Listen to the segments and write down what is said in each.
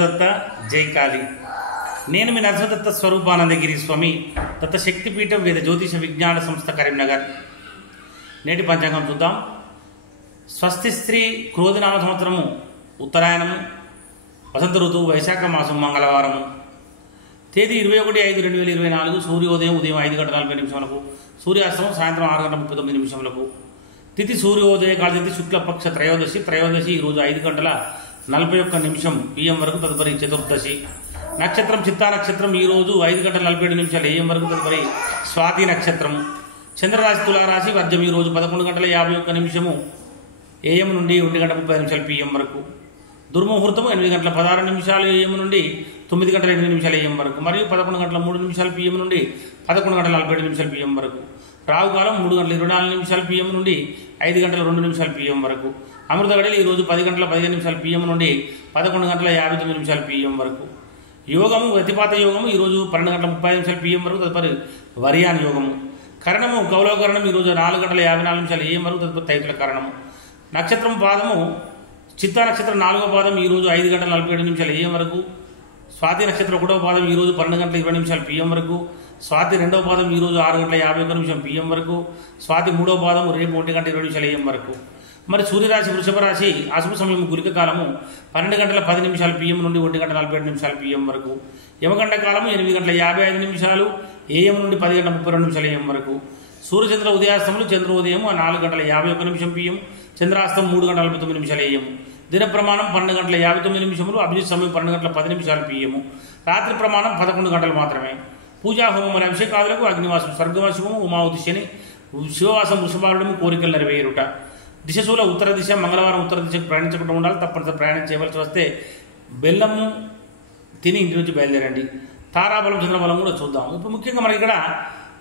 దత్త జై కాళీ. నేను మీ నరసింహదత్త స్వరూపానందగిరి స్వామి, దత్త శక్తిపీఠం వేద జ్యోతిష విజ్ఞాన సంస్థ కరీంనగర్. నేటి పంచాంగం చూద్దాం. స్వస్తి స్త్రీ క్రోధినామ సంవత్సరము ఉత్తరాయణము, వసంత ఋతువు వైశాఖ మాసం, మంగళవారము. తేదీ 21/5/2024. సూర్యోదయం ఉదయం 5:40 సూర్యాస్తమం సాయంత్రం 6:39. తిథి సూర్యోదయ కాలతిథి శుక్లపక్ష త్రయోదశి. త్రయోదశి ఈరోజు 5:41 PM వరకు, తదుపరి చతుర్దశి. నక్షత్రం చిత్తా నక్షత్రం ఈరోజు 5:47 AM వరకు, తదుపరి స్వాతి నక్షత్రం. చంద్రరాశి తులారాశి. వర్జం ఈరోజు 11:51 AM నుండి 1:30 PM వరకు. దుర్ముహూర్తం 8:16 AM నుండి 9:08 AM వరకు, మరియు 11:03 PM నుండి 11:47 PM వరకు. రావుకాలం 3:24 PM నుండి 5:02 PM వరకు. అమృత గడియలు ఈరోజు 10:15 PM నుండి 11:59 PM వరకు. యోగము వ్యతిపాత యోగము ఈరోజు 12:30 PM వరకు, తదుపరి వర్యాన్ యోగము. కరణము కౌలవకరణం ఈరోజు 4:54 AM వరకు, తదుపరి తైతుల కరణము. నక్షత్రం పాదము చిత్తా నక్షత్రం 4వ పాదం ఈరోజు 5:47 AM వరకు. స్వాతి నక్షత్రం 1వ పాదం ఈరోజు 12:20 PM వరకు. స్వాతి 2వ పాదం ఈరోజు 6:51 PM వరకు. స్వాతి 3వ పాదం రేపు 1:20 AM వరకు. మరి సూర్యరాశి వృషభ రాశి. అశుభ సమయం గులిక కాలము 12:10 PM నుండి 1:47 PM వరకు. యమగండ కాలము 8:55 AM నుండి 10:32 AM వరకు. సూర్యచంద్ర ఉదయాస్తములు చంద్రోదయం 4:51 PM, చంద్రాస్తం 3:49 AM. దిన ప్రమాణం 12:59. అభిజిత్ సమయం 12:10 PM. రాత్రి ప్రమాణం 11 గంటలు మాత్రమే. పూజా హోమం మరియు అభిషేకాదులకు అగ్నివాసం స్వర్గవాసము, ఉమావతి శని, శివవాసం వృషభారుడము, కోరికలు నెరవేరుట. దిశశూల ఉత్తర దిశ. మంగళవారం ఉత్తర దిశకు ప్రయాణించకుండా ఉండాలి. తప్పనిసరి ప్రయాణం చేయవలసి వస్తే బెల్లము తిని ఇంటి నుంచి బయలుదేరండి. తారాబలం చంద్రబలం కూడా చూద్దాం. ఇప్పుడు ముఖ్యంగా మనకి ఇక్కడ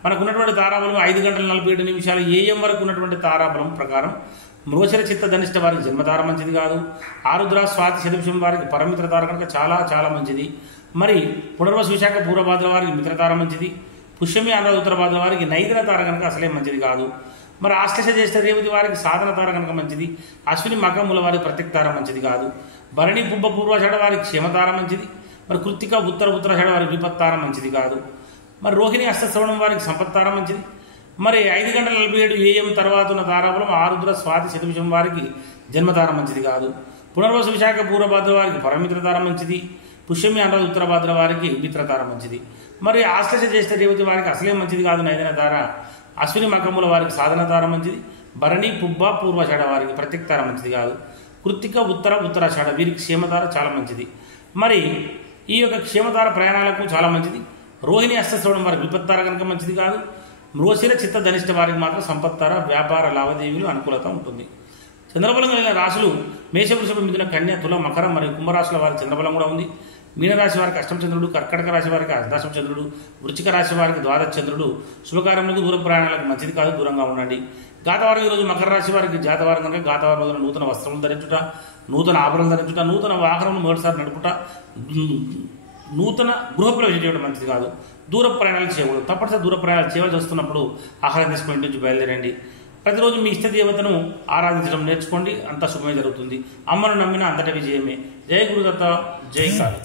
మనకున్నటువంటి తారాబలం 5:47 AM వరకు ఉన్నటువంటి తారాబలం ప్రకారం మృగశిర చిత్త ధనిష్ట వారికి జన్మతార మంచిది కాదు. ఆరుద్ర స్వాతి శతభిషం వారికి పరమిత్ర తార కనుక చాలా చాలా మంచిది. మరి పునర్వసు విశాఖ పూర్వభాద్ర వారికి మిత్రతార మంచిది. పుష్యమి అనురాధ ఉత్తర భాద్ర వారికి నైద్ర తార కనుక అసలే మంచిది కాదు. మరి ఆశ్లేష జ్యేష్ఠ రేవతి వారికి సాధన తార కనుక మంచిది. అశ్విని మకముల వారికి ప్రత్యేక తార మంచిది కాదు. భరణి పుబ్బ పూర్వాషాఢ వారికి క్షేమతార మంచిది. మరి కృత్తిక ఉత్తరాషాఢ వారికి విపత్తార మంచిది కాదు. మరి రోహిణి హస్తశ్రవణం వారికి సంపత్తార మంచిది. మరి 5:47 AM తర్వాత ఉన్న తారాబలం ఆరుద్ర స్వాతి శతభిషం వారికి జన్మతార మంచిది కాదు. పునర్వసు విశాఖ పూర్వభాద్ర వారికి పరమిత్రతార మంచిది. పుష్యమి అనురాధ ఉత్తర భాద్ర వారికి మిత్రతార మంచిది. మరి ఆశ్లేష జ్యేష్ఠ రేవతి వారికి అసలే మంచిది కాదు నైదన తార. అశ్విని మకముల వారికి సాధన తార మంచిది. భరణి పుబ్బ పూర్వాషాఢ వారికి ప్రత్యేక తార మంచిది కాదు. కృత్తిక ఉత్తరాషాఢ వీరికి క్షేమతార చాలా మంచిది. మరి ఈ యొక్క క్షేమతార ప్రయాణాలకు చాలా మంచిది. రోహిణి హస్తశ్రవణం వారికి విపత్తార కనుక మంచిది కాదు. మృగశిర చిత్త ధనిష్ట వారికి మాత్రం సంపత్తార వ్యాపార లావాదేవీలు అనుకూలత ఉంటుంది. చంద్రబలం కలిగిన రాశులు మేష, వృషభ, మిథున, కన్య, తుల, మకరం మరియు కుంభరాశుల వారికి చంద్రబలం కూడా ఉంది. మీనరాశి వారికి అష్టమ చంద్రుడు, కర్కటక రాశి వారికి అర్ధాష్టమ చంద్రుడు, వృచ్చిక రాశి వారికి ద్వాదశ చంద్రుడు. శుభకార్యములకు దూర ప్రయాణాలకు మంచిది కాదు, దూరంగా ఉండండి. గాతవారం ఈరోజు మకర రాశి వారికి జాతవారం కనుక గాతవారం రోజున నూతన వస్త్రములు ధరించుట, నూతన ఆభరణం ధరించుట, నూతన వాహనం మొదటిసారి నడుపుట, నూతన గృహప్రవేశం చేయడం మంచిది కాదు. దూర ప్రయాణాలు చేయకూడదు. తప్పనిసరి దూర ప్రయాణాలు చేయవలసి వస్తున్నప్పుడు ఆహారం తీసుకుని ఇంటి నుంచి బయలుదేరండి. ప్రతిరోజు మీ ఇష్ట దేవతను ఆరాధించడం నేర్చుకోండి. అంతా శుభమే జరుగుతుంది. అమ్మను నమ్మిన అంతటా విజయమే. జై గురుదత్త, జై కాళీ.